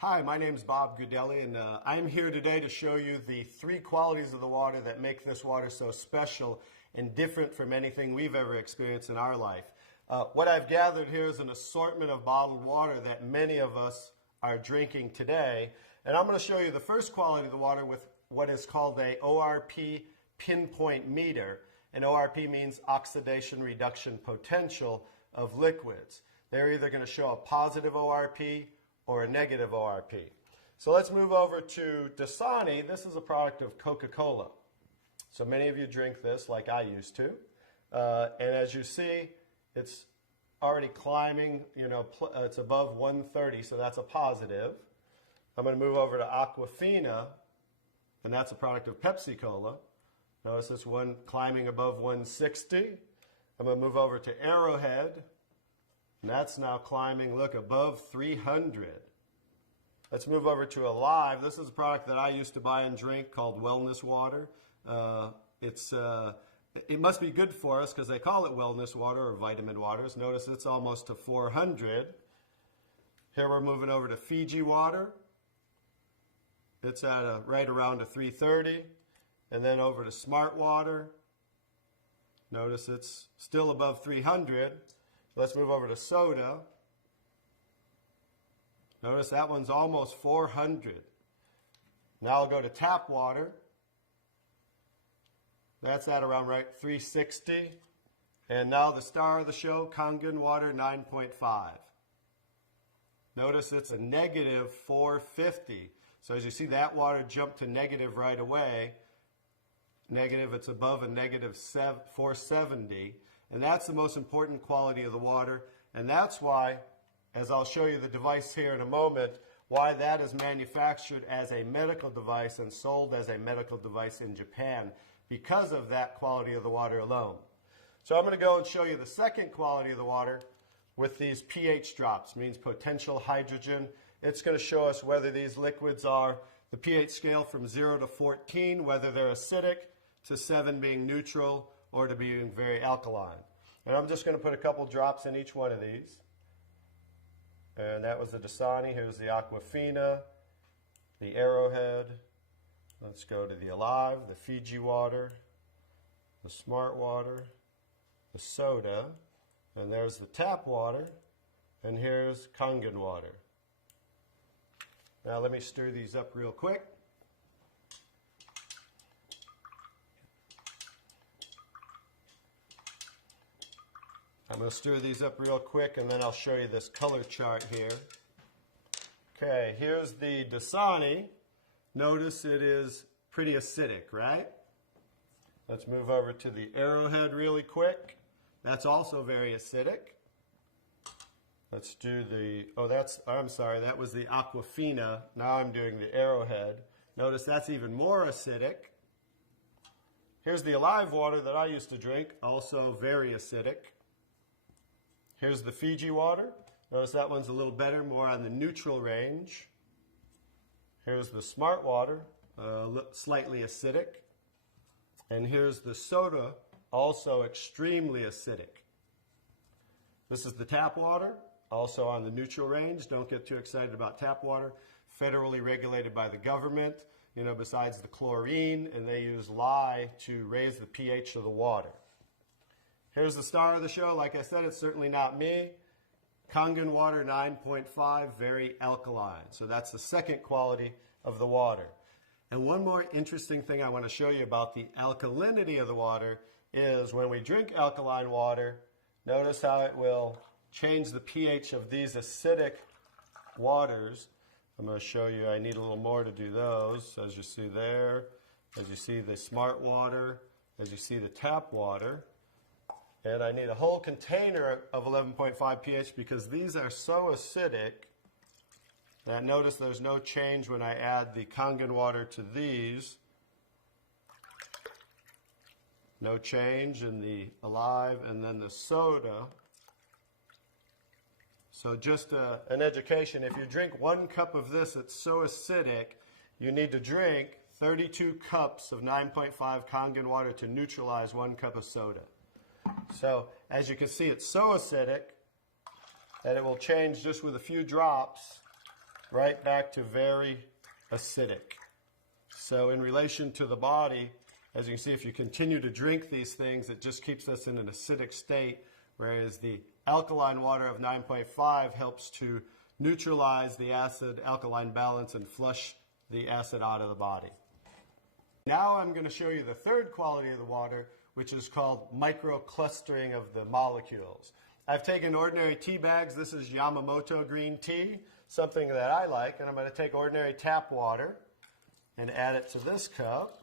Hi, my name is Bob Gudelli, and I'm here today to show you the three qualities of the water that make this water so special and different from anything we've ever experienced in our life. What I've gathered here is an assortment of bottled water that many of us are drinking today, and I'm going to show you the first quality of the water with what is called a ORP pinpoint meter, and ORP means oxidation reduction potential of liquids. They're either going to show a positive ORP or a negative ORP. So let's move over to Dasani. This is a product of Coca-Cola. So many of you drink this like I used to. And as you see, it's already climbing, it's above 130, so that's a positive. I'm going to move over to Aquafina, and that's a product of Pepsi-Cola. Notice this one climbing above 160. I'm going to move over to Arrowhead. And that's now climbing, look, above 300. Let's move over to Alive. This is a product that I used to buy and drink called Wellness Water. It must be good for us because they call it wellness water or vitamin waters. Notice it's almost to 400. Here we're moving over to Fiji Water. It's at right around a 330. And then over to Smart Water. Notice it's still above 300. Let's move over to soda. Notice that one's almost 400. Now I'll go to tap water. That's at around 360. And now the star of the show, Kangen Water 9.5. Notice it's a negative 450. So as you see, that water jumped to negative right away. Negative, it's above a negative 470. And that's the most important quality of the water. And that's why, as I'll show you the device here in a moment, why that is manufactured as a medical device and sold as a medical device in Japan, because of that quality of the water alone. So I'm going to go and show you the second quality of the water with these pH drops, means potential hydrogen. It's going to show us whether these liquids are the pH scale from 0 to 14, whether they're acidic, to 7 being neutral, or to being very alkaline. And I'm just going to put a couple drops in each one of these. And that was the Dasani. Here's the Aquafina, the Arrowhead. Let's go to the Alive, the Fiji Water, the Smart Water, the soda, and there's the tap water, and here's Kangen Water. Now let me stir these up real quick. I'm going to stir these up real quick, and then I'll show you this color chart here. Okay, here's the Dasani. Notice it is pretty acidic, right? Let's move over to the Arrowhead really quick. That's also very acidic. Let's do the, I'm sorry, that was the Aquafina. Now I'm doing the Arrowhead. Notice that's even more acidic. Here's the Alive water that I used to drink, also very acidic. Here's the Fiji water. Notice that one's a little better, more on the neutral range. Here's the Smart water, slightly acidic. And here's the soda, also extremely acidic. This is the tap water, also on the neutral range. Don't get too excited about tap water. Federally regulated by the government, besides the chlorine, and they use lye to raise the pH of the water. Here's the star of the show. Like I said, it's certainly not me. Kangen Water 9.5, very alkaline. So that's the second quality of the water. And one more interesting thing I want to show you about the alkalinity of the water is when we drink alkaline water, notice how it will change the pH of these acidic waters. I'm going to show you, I need a little more to do those. As you see there, as you see the Smart water, as you see the tap water. And I need a whole container of 11.5 pH because these are so acidic that notice there's no change when I add the Kangen water to these. No change in the Alive and then the soda. So just an education, if you drink 1 cup of this, it's so acidic, you need to drink 32 cups of 9.5 Kangen water to neutralize 1 cup of soda. So as you can see, it's so acidic that it will change just with a few drops right back to very acidic. So in relation to the body, as you can see, if you continue to drink these things, it just keeps us in an acidic state, whereas the alkaline water of 9.5 helps to neutralize the acid-alkaline balance and flush the acid out of the body. Now I'm going to show you the third quality of the water, which is called microclustering of the molecules. I've taken ordinary tea bags. This is Yamamoto green tea, something that I like, and I'm going to take ordinary tap water and add it to this cup.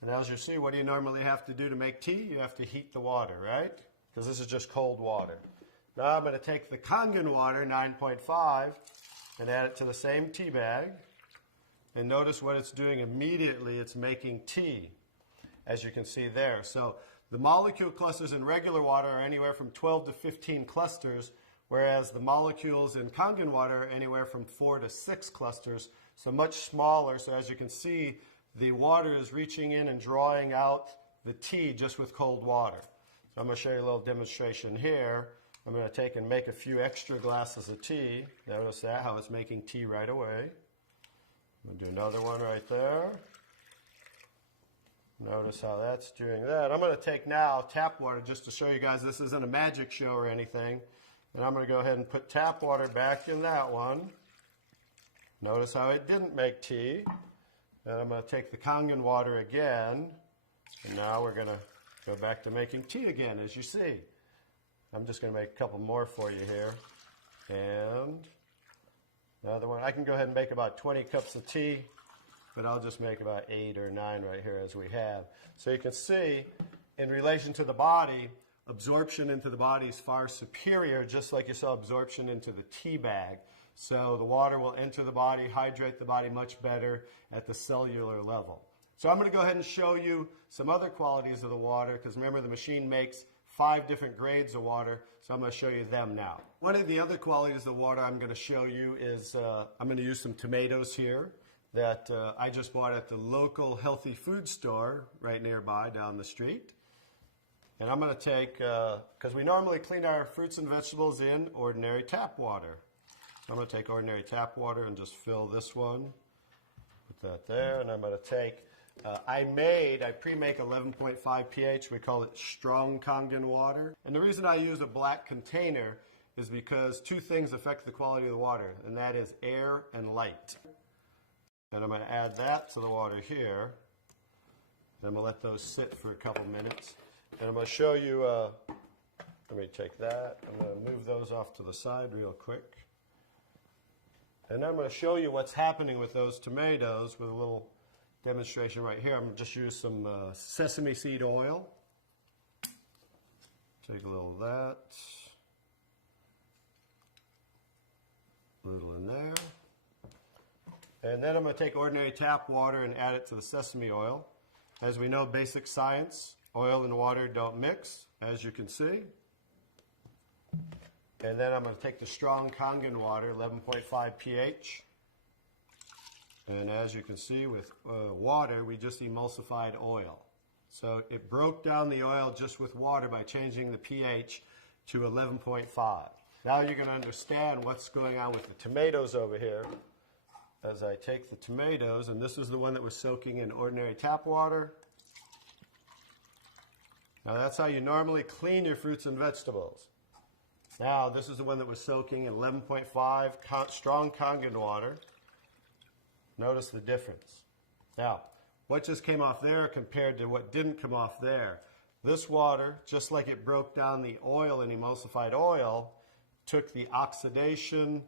And as you see, what do you normally have to do to make tea? You have to heat the water, right? Because this is just cold water. Now I'm going to take the Kangen water, 9.5, and add it to the same tea bag. And notice what it's doing immediately. It's making tea, as you can see there. So the molecule clusters in regular water are anywhere from 12 to 15 clusters, whereas the molecules in Kangen water are anywhere from 4 to 6 clusters, so much smaller. So as you can see, the water is reaching in and drawing out the tea just with cold water. So I'm going to show you a little demonstration here. I'm going to take and make a few extra glasses of tea. Notice that, how it's making tea right away. I'm going to do another one right there. Notice how that's doing that. I'm going to take now tap water just to show you guys this isn't a magic show or anything. And I'm going to go ahead and put tap water back in that one. Notice how it didn't make tea. And I'm going to take the Kangen water again. And now we're going to go back to making tea again, as you see. I'm just going to make a couple more for you here. And another one. I can go ahead and make about 20 cups of tea, but I'll just make about 8 or 9 right here as we have. So you can see, in relation to the body, absorption into the body is far superior, just like you saw absorption into the tea bag. So the water will enter the body, hydrate the body much better at the cellular level. So I'm going to go ahead and show you some other qualities of the water, because remember the machine makes 5 different grades of water, so I'm going to show you them now. One of the other qualities of the water I'm going to show you is I'm going to use some tomatoes here that I just bought at the local healthy food store right nearby down the street. And I'm going to take, because we normally clean our fruits and vegetables in ordinary tap water. So I'm going to take ordinary tap water and just fill this one. Put that there, and I'm going to take, I pre-make 11.5 pH. We call it strong Kangen water. And the reason I use a black container is because 2 things affect the quality of the water, and that is air and light. And I'm going to add that to the water here. And I'm going to let those sit for a couple minutes. And I'm going to show you, let me take that. I'm going to move those off to the side real quick. And I'm going to show you what's happening with those tomatoes with a little demonstration right here. I'm going to just use some sesame seed oil. Take a little of that. A little in there. And then I'm going to take ordinary tap water and add it to the sesame oil. As we know, basic science, oil and water don't mix, as you can see. And then I'm going to take the strong Kangen water, 11.5 pH. And as you can see with water, we just emulsified oil. So it broke down the oil just with water by changing the pH to 11.5. Now you're going to understand what's going on with the tomatoes over here. As I take the tomatoes, and this is the one that was soaking in ordinary tap water. Now that's how you normally clean your fruits and vegetables. Now this is the one that was soaking in 11.5 strong Kangen water. Notice the difference. Now, what just came off there compared to what didn't come off there? This water, just like it broke down the oil and emulsified oil, took the oxidation,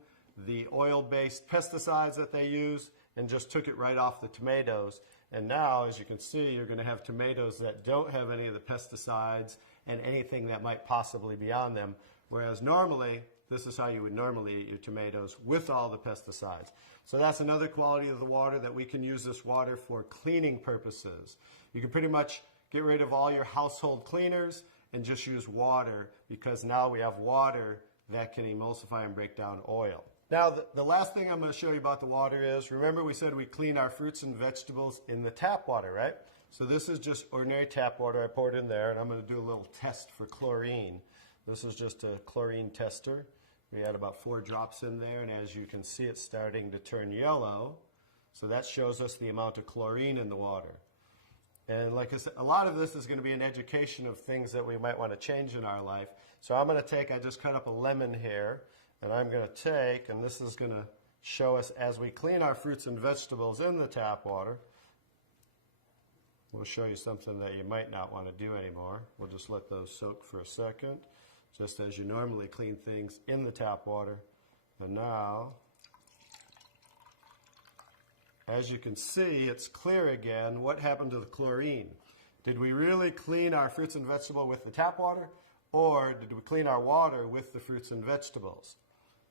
the oil-based pesticides that they use, and just took it right off the tomatoes. And now, as you can see, you're going to have tomatoes that don't have any of the pesticides and anything that might possibly be on them. Whereas normally, this is how you would normally eat your tomatoes with all the pesticides. So that's another quality of the water, that we can use this water for cleaning purposes. You can pretty much get rid of all your household cleaners and just use water, because now we have water that can emulsify and break down oil. Now, the last thing I'm going to show you about the water is, remember we said we clean our fruits and vegetables in the tap water, right? So this is just ordinary tap water. I poured in there, and I'm going to do a little test for chlorine. This is just a chlorine tester. We had about 4 drops in there, and as you can see, it's starting to turn yellow. So that shows us the amount of chlorine in the water. And like I said, a lot of this is going to be an education of things that we might want to change in our life. So I'm going to take, I just cut up a lemon here, and I'm going to take, and this is going to show us as we clean our fruits and vegetables in the tap water. We'll show you something that you might not want to do anymore. We'll just let those soak for a second, just as you normally clean things in the tap water. And now, as you can see, it's clear again. What happened to the chlorine? Did we really clean our fruits and vegetables with the tap water, or did we clean our water with the fruits and vegetables?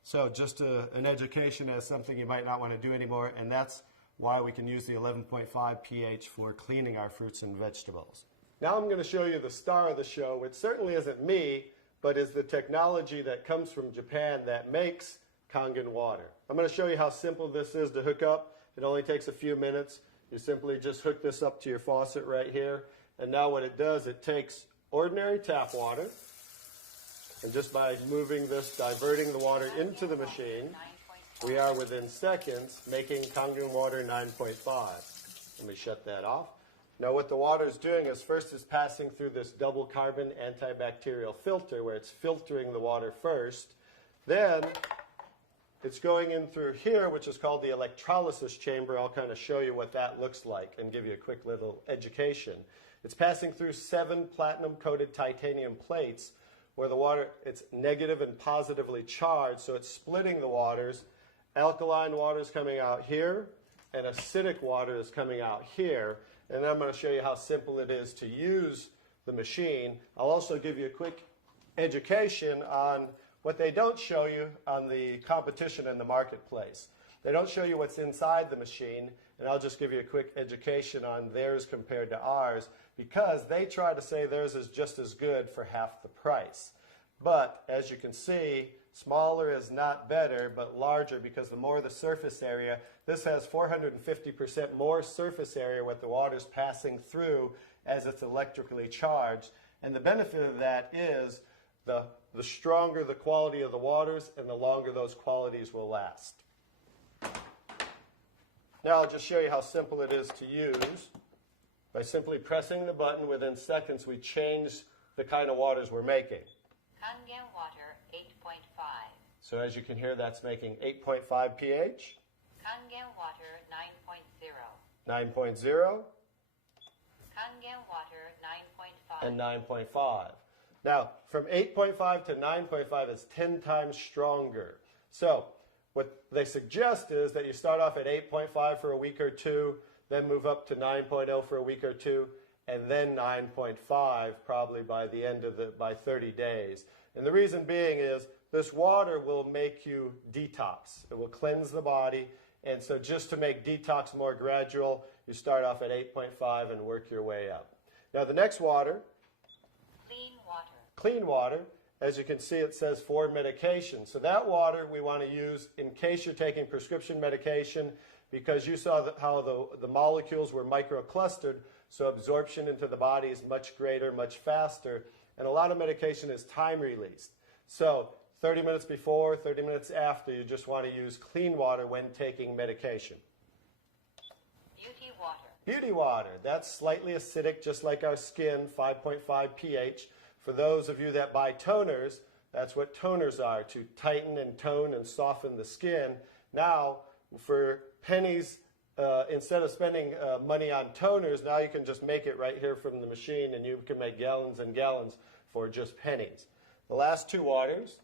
So just an education as something you might not want to do anymore, and that's why we can use the 11.5 pH for cleaning our fruits and vegetables. Now I'm going to show you the star of the show, which certainly isn't me, but is the technology that comes from Japan that makes Kangen water. I'm going to show you how simple this is to hook up. It only takes a few minutes. You simply just hook this up to your faucet right here. And now what it does, it takes ordinary tap water, and just by moving this, diverting the water into the machine, we are within seconds making Kangen water 9.5. Let me shut that off. Now what the water is doing is first it's passing through this double carbon antibacterial filter where it's filtering the water first. Then it's going in through here, which is called the electrolysis chamber. I'll kind of show you what that looks like and give you a quick little education. It's passing through 7 platinum-coated titanium plates where the water, it's negative and positively charged, so it's splitting the waters. Alkaline water is coming out here, and acidic water is coming out here. And then I'm going to show you how simple it is to use the machine. I'll also give you a quick education on what they don't show you on the competition in the marketplace. They don't show you what's inside the machine, and I'll just give you a quick education on theirs compared to ours, because they try to say theirs is just as good for half the price. But as you can see, smaller is not better, but larger, because the more the surface area, this has 450% more surface area what the water's passing through as it's electrically charged. And the benefit of that is the stronger the quality of the waters and the longer those qualities will last. Now I'll just show you how simple it is to use. By simply pressing the button, within seconds we change the kind of waters we're making. Kangen water 8.5. So as you can hear, that's making 8.5 pH. Kangen water 9.0. 9.0. Kangen water 9.5. And 9.5. Now, from 8.5 to 9.5 is 10 times stronger. So what they suggest is that you start off at 8.5 for a week or two, then move up to 9.0 for a week or two, and then 9.5 probably by the end of by 30 days. And the reason being is this water will make you detox. It will cleanse the body. And so just to make detox more gradual, you start off at 8.5 and work your way up. Now the next water, Clean water. clean water, as you can see it says for medication. So that water we want to use in case you're taking prescription medication, because you saw how the molecules were microclustered, so absorption into the body is much greater, much faster, and a lot of medication is time released. So 30 minutes before, 30 minutes after, you just want to use clean water when taking medication. Beauty water. Beauty water, that's slightly acidic, just like our skin, 5.5 pH. For those of you that buy toners, that's what toners are, to tighten and tone and soften the skin. Now, for pennies, instead of spending money on toners, now you can just make it right here from the machine, and you can make gallons and gallons for just pennies. The last two waters.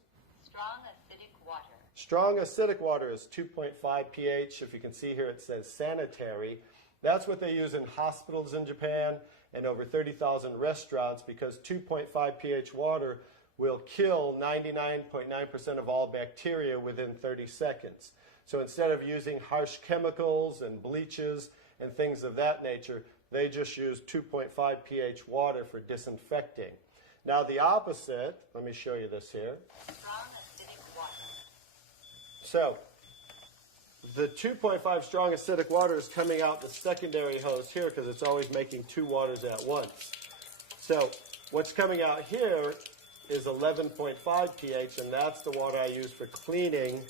Strong acidic water. Strong acidic water is 2.5 pH. If you can see here, it says sanitary. That's what they use in hospitals in Japan and over 30,000 restaurants, because 2.5 pH water will kill 99.9% of all bacteria within 30 seconds. So instead of using harsh chemicals and bleaches and things of that nature, they just use 2.5 pH water for disinfecting. Now the opposite, let me show you this here. Strong acidic water. So the 2.5 strong acidic water is coming out the secondary hose here, because it's always making two waters at once. So what's coming out here is 11.5 pH, and that's the water I use for cleaning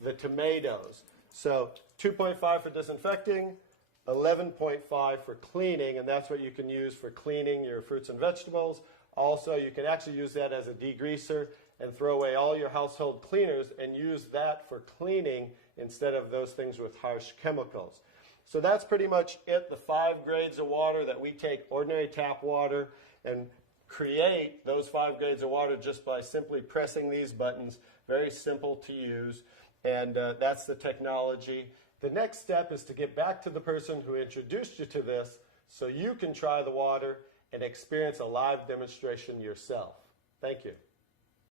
the tomatoes. So 2.5 for disinfecting, 11.5 for cleaning, and that's what you can use for cleaning your fruits and vegetables. Also, you can actually use that as a degreaser and throw away all your household cleaners and use that for cleaning instead of those things with harsh chemicals. So that's pretty much it, the 5 grades of water that we take ordinary tap water and create those 5 grades of water just by simply pressing these buttons. Very simple to use, and that's the technology. The next step is to get back to the person who introduced you to this so you can try the water and experience a live demonstration yourself. Thank you.